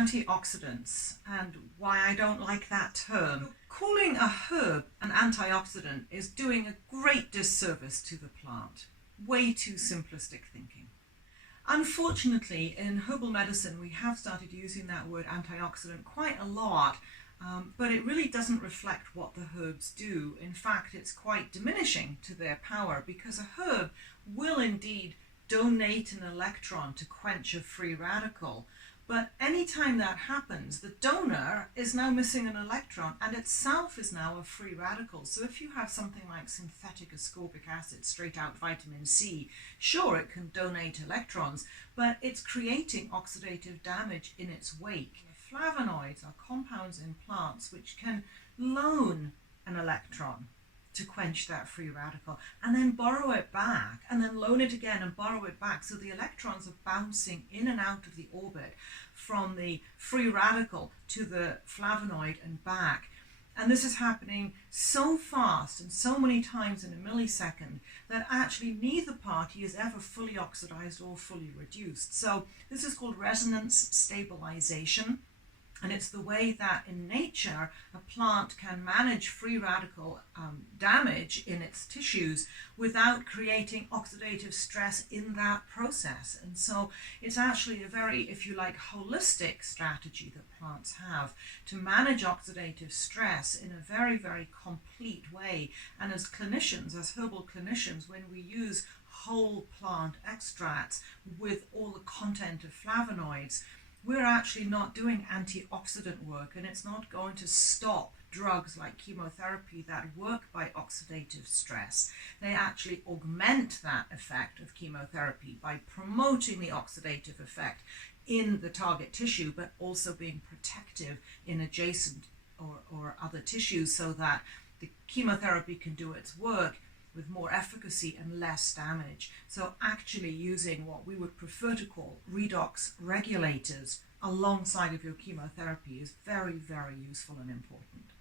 antioxidants and why I don't like that term. Calling a herb an antioxidant is doing a great disservice to the plant. Way too simplistic thinking. Unfortunately, in herbal medicine, we have started using that word antioxidant quite a lot, but it really doesn't reflect what the herbs do. In fact, it's quite diminishing to their power, because a herb will indeed donate an electron to quench a free radical. But anytime that happens, the donor is now missing an electron and itself is now a free radical. So if you have something like synthetic ascorbic acid, straight out vitamin C, sure, it can donate electrons, but it's creating oxidative damage in its wake. Flavonoids are compounds in plants which can loan an electron to quench that free radical and then borrow it back and then loan it again and borrow it back. So the electrons are bouncing in and out of the orbit from the free radical to the flavonoid and back. And this is happening so fast and so many times in a millisecond that actually neither party is ever fully oxidized or fully reduced. So this is called resonance stabilization. And it's the way that in nature a plant can manage free radical damage in its tissues without creating oxidative stress in that process. And so it's actually a very, if you like, holistic strategy that plants have to manage oxidative stress in a very, very complete way. And as clinicians, as herbal clinicians, when we use whole plant extracts with all the content of flavonoids, we're actually not doing antioxidant work, and it's not going to stop drugs like chemotherapy that work by oxidative stress. They actually augment that effect of chemotherapy by promoting the oxidative effect in the target tissue, but also being protective in adjacent or other tissues, so that the chemotherapy can do its work with more efficacy and less damage. So actually using what we would prefer to call redox regulators alongside of your chemotherapy is very, very useful and important.